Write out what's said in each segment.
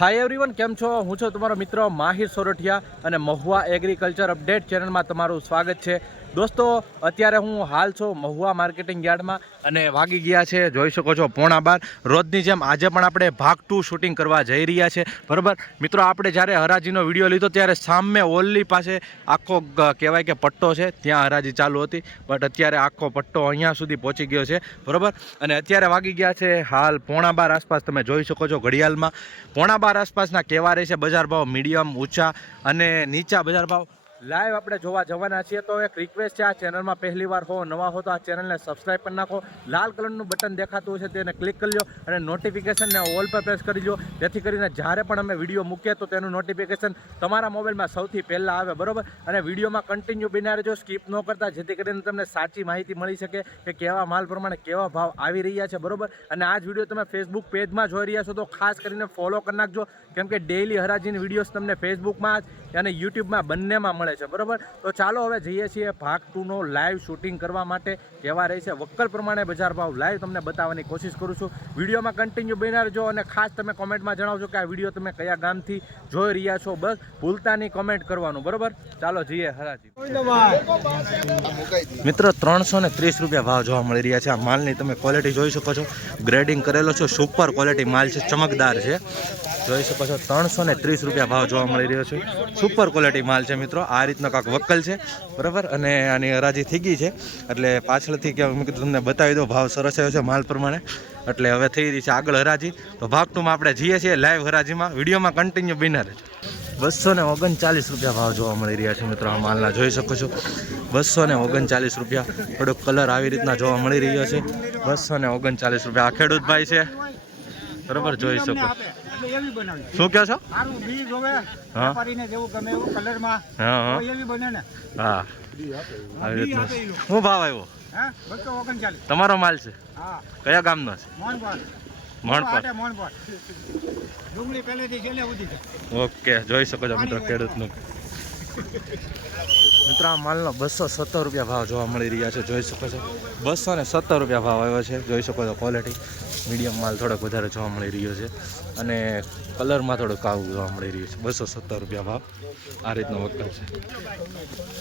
Hi everyone, કેમ છો? હું છું તમારો મિત્ર માહિર સોરઠિયા અને મહુવા એગ્રીકલ્ચર અપડેટ ચેનલમાં તમારું સ્વાગત છે. દોસ્તો, અત્યારે હું હાલ છું મહુવા માર્કેટિંગ યાર્ડમાં અને વાગી ગયા છે, જોઈ શકો છો, 11:15. રોજની જેમ આજે પણ આપણે ભાગ 2 શૂટિંગ કરવા જઈ રહ્યા છે. બરાબર મિત્રો, આપણે જ્યારે હરાજીનો વિડીયો લીધો ત્યારે સામે ઓલ્લી પાસે આખો કહેવાય કે પટ્ટો છે, ત્યાં હરાજી ચાલુ હતી. બટ અત્યારે આખો પટ્ટો અહીંયા સુધી પહોંચી ગયો છે. બરાબર, અને અત્યારે વાગી ગયા છે હાલ 11:15 આસપાસ. તમે જોઈ શકો છો ઘડિયાળમાં 11:15 આસપાસના કેવા રહે છે બજાર ભાવ, મીડિયમ, ઊંચા અને નીચા બજાર ભાવ લાઈવ આપણે જોવા જવાના છીએ. તો એક રિક્વેસ્ટ છે, આ ચેનલમાં પહેલી વાર હો, નવા હો તો આ ચેનલને સબસ્ક્રાઈબ કરી નાખો. લાલ કલરનું બટન દેખાતું હશે તેને ક્લિક કરી લો અને નોટિફિકેશનને ઓલ પર પ્રેસ કરી લો, જેથી કરીને જ્યારે પણ અમે વિડીયો મૂકીએ તો તેનું નોટિફિકેશન તમારા મોબાઈલમાં સૌથી પહેલાં આવે. બરાબર, અને વિડીયોમાં કન્ટિન્યુ બિના રહેજો, સ્કીપ ન કરતા, જેથી કરીને તમને સાચી માહિતી મળી શકે કે કેવા માલ પ્રમાણે કેવા ભાવ આવી રહ્યા છે. બરાબર, અને આ જ વિડીયો તમે ફેસબુક પેજમાં જોઈ રહ્યા છો તો ખાસ કરીને ફોલો કરી નાખજો, કેમ કે ડેઇલી હરાજીની વિડીયોઝ તમને ફેસબુકમાં અને યુટ્યુબમાં બંનેમાં મળે છે. બરાબર, તો ચાલો હવે જઈએ છીએ ભાગ 2નો લાઈવ શૂટિંગ કરવા માટે. કેવા રહે છે વક્કલ પ્રમાણે બજાર ભાવ લાઈવ તમને બતાવવાની કોશિશ કરું છું. વિડીયોમાં કન્ટિન્યુ બન્યા રહેજો અને ખાસ તમે કોમેન્ટમાં જણાવજો કે આ વિડીયો તમે કયા ગામથી જોઈ રહ્યા છો. બસ ભૂલતા નહીં કોમેન્ટ કરવાનું. બરાબર, ચાલો જઈએ હરાજી. મિત્રો, 330 રૂપિયા ભાવ જોવા મળી રહ્યા છે. આ માલની તમે ક્વોલિટી જોઈ શકો છો, ગ્રેડિંગ કરેલો છે, સુપર ક્વોલિટી માલ છે, ચમકદાર છે. જોઈ શકો છો 330 રૂપિયા ભાવ જોવા મળી રહ્યો છે. સુપર ક્વોલિટી માલ છે મિત્રો. આ રીતનો કાંક વક્કલ છે. બરાબર, અને આની હરાજી થઈ ગઈ છે એટલે પાછળથી કે મેં કીધું તમને બતાવી દો, ભાવ સરસ આવ્યો છે માલ પ્રમાણે. એટલે હવે થઈ રહી છે આગળ હરાજી. તો ભાગ 2માં આપણે જઈએ છીએ લાઈવ હરાજીમાં. વિડીયોમાં કન્ટિન્યુ બિના રહેજો. 239 રૂપિયા ભાવ જોવા મળી રહ્યા છે મિત્રો. આ માલના જોઈ શકો છો 239 રૂપિયા. થોડોક કલર આવી રીતના જોવા મળી રહ્યો છે. 239 રૂપિયા. આ ખેડૂત ભાઈ છે. બરાબર, જોઈ શકો. શું કહો છો? હા, આવી રીતના શું ભાવ આવ્યો? તમારો માલ છે? કયા ગામનો છે? ઓકે, જોઈ શકો છો મિત્રો ખેડૂતનું. મિત્રો, આ માલનો 217 રૂપિયા ભાવ જોવા મળી રહ્યા છે. જોઈ શકો છો 217 રૂપિયા ભાવ આવ્યો છે. જોઈ શકો છો ક્વોલિટી મીડિયમ માલ થોડોક વધારે જોવા મળી રહ્યો છે અને કલરમાં થોડુંક આવું જોવા મળી રહ્યું છે. 217 રૂપિયા ભાવ આ રીતનો વક્કલ છે.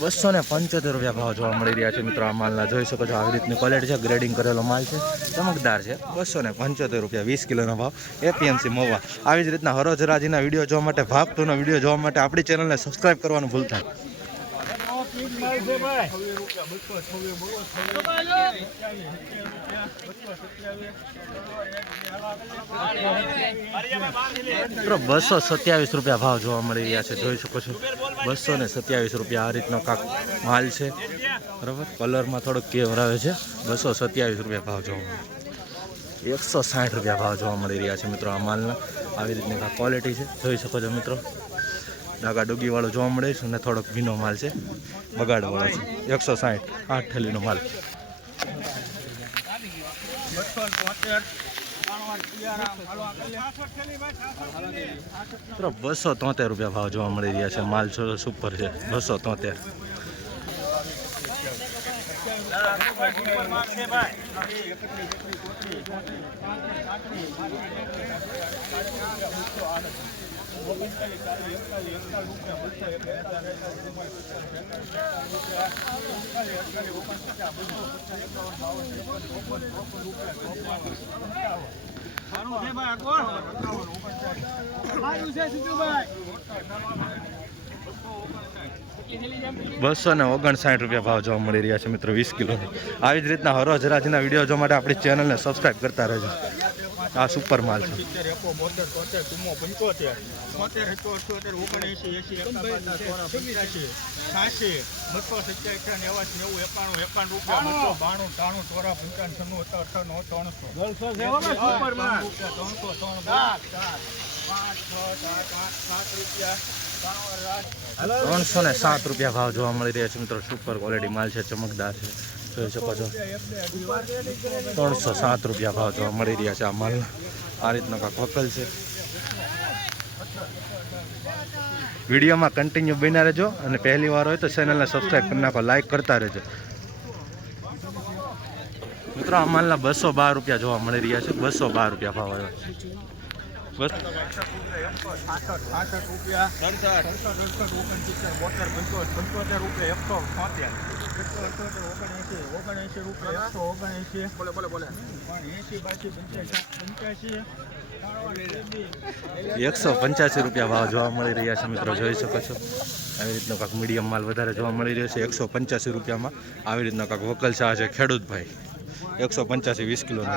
275 રૂપિયા ભાવ જોવા મળી રહ્યા છે મિત્રો. આ માલના જોઈ શકો છો આવી રીતની ક્વોલિટી છે, ગ્રેડિંગ કરેલો માલ છે, ચમકદાર છે. 275 રૂપિયા 20 કિલોનો ભાવ. એપીએમસી મહુવા. આવી જ રીતના હરોજ હરાજીના વિડીયો જોવા માટે, ભાગ 2નો વિડીયો જોવા માટે આપણી ચેનલને સબસ્ક્રાઈબ કરવાનું ભૂલતા. મિત્રો, 227 રૂપિયા ભાવ જોવા મળી રહ્યા છે. જોઈ શકો છો 227 રૂપિયા. આ રીતનો કાંક માલ છે. બરાબર, કલરમાં થોડોક કેવર આવે છે. 227 રૂપિયા ભાવ જોવા મળે. 160 રૂપિયા ભાવ જોવા મળી રહ્યા છે મિત્રો. આ માલના આવી રીતની કાંક ક્વોલિટી છે. જોઈ શકો છો મિત્રો. ડાગા ડુગીવાળો જોવા મળે છે અને થોડોક ભીનો માલ છે, બગાડવાળો છે. 160, 8 થેલીનો માલ. મિત્રો, 273 રૂપિયા ભાવ જોવા મળી રહ્યા છે. માલ સુપર છે. 273. ₹259 રૂપિયા ભાવ જોવા મળી રહ્યા છે મિત્રો 20 કિલો. આવી જ રીતના હરોજ હરાજીના વિડીયો જોવા માટે આપણી ચેનલને સબસ્ક્રાઈબ કરતા રહેજો. આ સુપર માલ છે. ₹307 રૂપિયા ભાવ જોવા મળી રહ્યા છે મિત્રો. સુપર ક્વોલિટી માલ છે, ચમકદાર છે. જોઈ શકો છો 307 રૂપિયા ભાવ જોવા મળી રહ્યા છે. આ માલ આ રીતનો કાંક વકલ છે. વિડીયોમાં કન્ટિન્યુ બન્યા રહેજો અને પહેલી વાર હોય તો ચેનલને સબસ્ક્રાઈબ કરી નાખો, લાઈક કરતા રહેજો. મિત્રો આ માલના 212 રૂપિયા જોવા મળી રહ્યા છે. 212 રૂપિયા ભાવ આવ્યો. બસ 66 રૂપિયા 67 68 69 રૂપિયા 178 રૂપિયા 185 રૂપિયા ભાવ જોવા મળી રહ્યા છે મિત્રો, જોઈ શકો છો. આવી રીતનો કાંક મીડિયમ માલ વધારે જોવા મળી રહ્યો છે 185 રૂપિયામાં. આવી રીતનો કાંક વકલ ચા છે ખેડૂત ભાઈ 185 20 કિલોનો.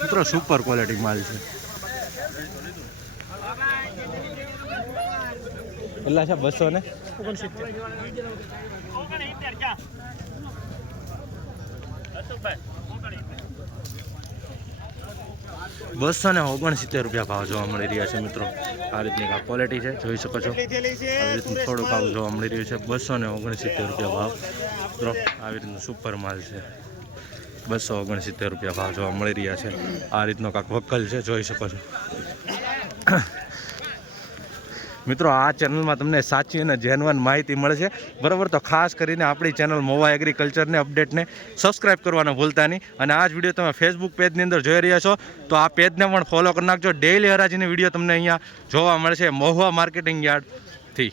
મિત્રો સુપર ક્વોલિટી માલ છે. કેટલા છે? 269 રૂપિયા ભાવ જોવા મળી રહ્યા છે મિત્રો. આ રીતની ક્વોલિટી છે, જોઈ શકો છો. આવી રીતનું થોડુંક આવું જોવા મળી રહ્યું છે 269 રૂપિયા ભાવ મિત્રો. આવી રીતનું સુપર માલ છે 269 રૂપિયા ભાવ જોવા મળી રહ્યા છે. આ રીતનો કાંક વકલ છે, જોઈ શકો છો મિત્રો. આ ચેનલમાં તમને સાચી અને જેન્યુઇન માહિતી મળે છે, બરાબર. તો ખાસ કરીને આપણી ચેનલ મહુવા એગ્રીકલ્ચરને અપડેટને સબસ્ક્રાઈબ કરવાનું ભૂલતા નહીં. અને આ જ વિડીયો તમે ફેસબુક પેજની અંદર જોઈ રહ્યા છો તો આ પેજને પણ ફોલો કરી નાખજો. ડેઈલી હરાજીની વિડીયો તમને અહીંયા જોવા મળશે મહુવા માર્કેટિંગ યાર્ડથી.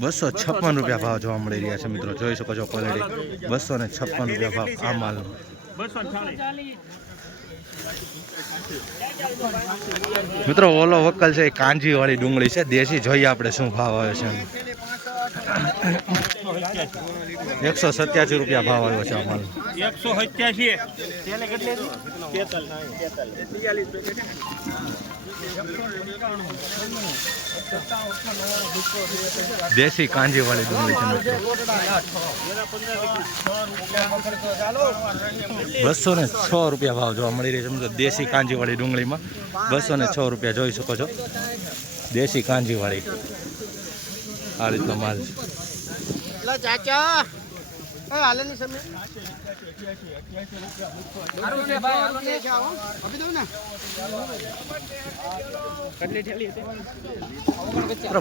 256 રૂપિયા ભાવ જોવા મળી રહ્યા છે મિત્રો, જોઈ શકો છો ક્વોલિટી. 256 રૂપિયા ભાવ આ માલનો. મિત્રો ઓલો વકલ છે એ કાંજી વાળી ડુંગળી છે દેશી. જોઈએ આપણે શું ભાવ આવે છે. 187 રૂપિયા ભાવ આવ્યો છે આ માલ. 187 દેશી કાંજી વાળી ડુંગળી છે મિત્રો. 206 રૂપિયા ભાવ જોવા મળી રહી છે મિત્રો. દેશી કાંજી વાળી ડુંગળીમાં 206 રૂપિયા જોઈ શકો છો. દેશી કાંજી વાળી આ રીતનો માલ છે.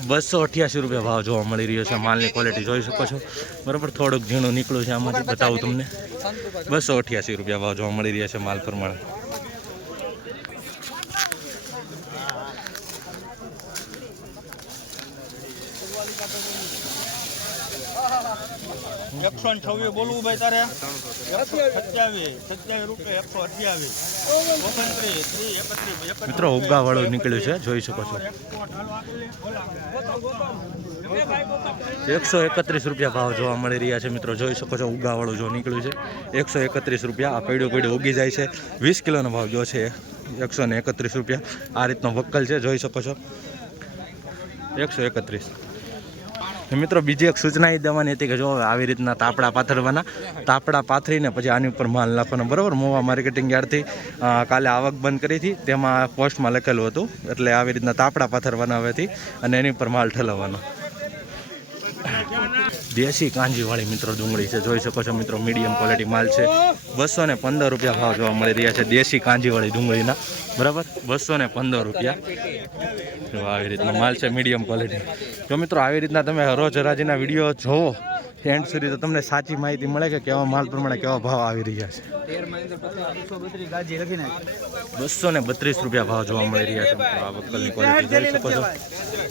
બસો 88 રૂપિયા ભાવ જોવા મળી રહ્યો છે. માલની ક્વોલિટી જોઈ શકો છો, બરાબર. થોડુંક ઝીણું નીકળ્યું છે, આમાંથી બતાવું તમને. 288 રૂપિયા ભાવ જોવા મળી રહ્યા છે માલ પ્રમાણે. બોલવું ભાઈ તારે 27 રૂપિયા 128 મિત્રો ઉગા વાળું નીકળ્યું છે, જોઈ શકો છો. 131 રૂપિયા ભાવ જોવા મળી રહ્યા છે મિત્રો, જોઈ શકો છો. ઉગા વાળું જો નીકળ્યું છે 131 રૂપિયા. આ પડ્યું ઉગી જાય છે. 20 કિલોનો ભાવ જો છે 131 રૂપિયા. આ રીતનો વકલ છે, જોઈ શકો છો. 131. મિત્રો બીજી એક સૂચના એ દેવાની હતી કે જો આવી રીતના તાપડા પાથરવાના. તાપડા પાથરીને પછી આની ઉપર માલ નાખવાનો, બરાબર. મહુવા માર્કેટિંગ યાર્ડથી કાલે આવક બંધ કરી હતી, તેમાં પોસ્ટમાં લખેલું હતું. એટલે આવી રીતના તાપડા પાથરવાના હવેથી અને એની ઉપર માલ ઠલવવાનો. દેશી કાંજીવાળી મિત્રો ડુંગળી છે, જોઈ શકો છો મિત્રો. મીડિયમ ક્વોલિટી માલ છે. 215 રૂપિયા ભાવ જોવા મળી રહ્યા છે દેશી કાંજીવાળી ડુંગળીના, બરાબર. 215 રૂપિયા આવી રીતનો માલ છે, મીડિયમ ક્વોલિટી. જો મિત્રો આવી રીતના તમે રોજ હરાજીના વિડીયો જોવો એન્ડ સુધી તો તમને સાચી માહિતી મળે કે કેવા માલ પ્રમાણે કેવા ભાવ આવી રહ્યા છે. 232 રૂપિયા ભાવ જોવા મળી રહ્યા છે મિત્રો. આ વકલની ક્વોલિટી જોઈ શકો છો.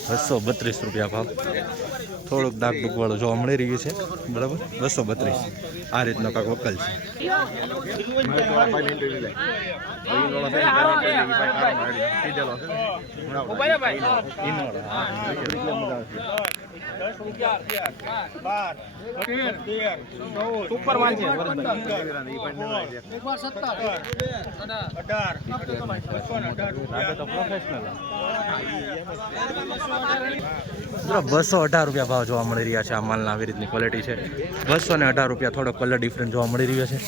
232 રૂપિયા ભાવ. થોડુંક ડાક ડુક વાળું જોવા મળી રહ્યું છે, બરાબર. 232 આ રીતનો કાંક વકલ છે. સુપર માલ છે મિત્રો 218 રૂપિયા ભાવ જોવા મળી રહ્યા છે. આ માલના આવી રીતની ક્વોલિટી છે. 218 રૂપિયા, થોડો કલર ડિફરન્ટ જોવા મળી રહ્યો છે.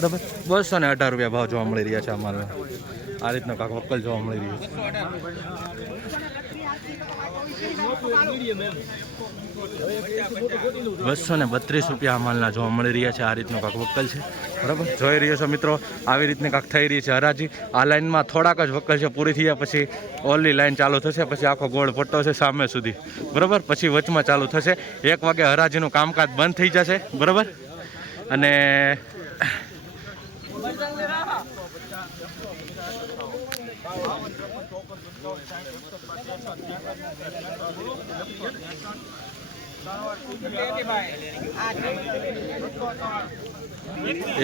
બરાબર, 218 રૂપિયા ભાવ જોવા મળી રહ્યા છે આ માલના. આ રીતનો કાંક વક્કલ જોવા મળી રહ્યો છે. 232 રૂપિયા આ માલના જોવા મળી રહ્યા છે. આ રીતનો કાંક વક્કલ છે. બરાબર, જોઈ રહ્યો છો મિત્રો, આવી રીતની કાંક થઈ રહી છે હરાજી. આ લાઇનમાં થોડાક જ વક્કલ છે, પૂરી થયા પછી ઓલી લાઇન ચાલુ થશે, પછી આખો ગોળ પટ્ટો છે સામે સુધી. બરાબર, પછી વચમાં ચાલુ થશે. 1 વાગે હરાજીનું કામકાજ બંધ થઈ જશે. બરાબર, અને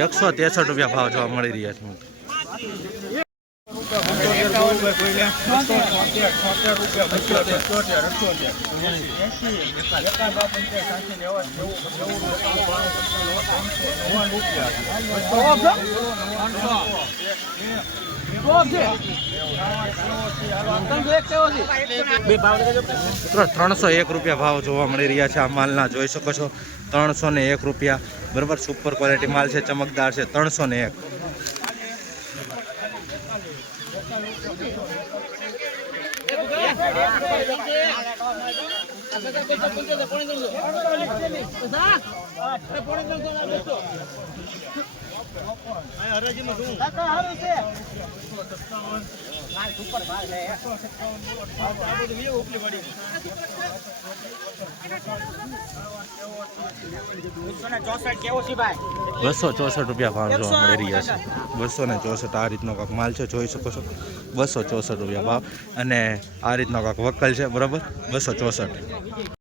₹163 ભાવ જોવા મળી રહ્યા છે. ₹301 ભાવ જોવા મળી રહ્યા છે આ માલના. જોઈ શકો છો, ₹301. બરાબર, સુપર ક્વોલિટી માલ છે, ચમકદાર છે. 301. ₹264 ભાવ જોવા મળી રહ્યા છે. 264 આ રીતનો કાંક માલ છે, જોઈ શકો છો. ₹264 ભાવ, અને આ રીતનો કાંક વક્કલ છે. બરાબર, 264.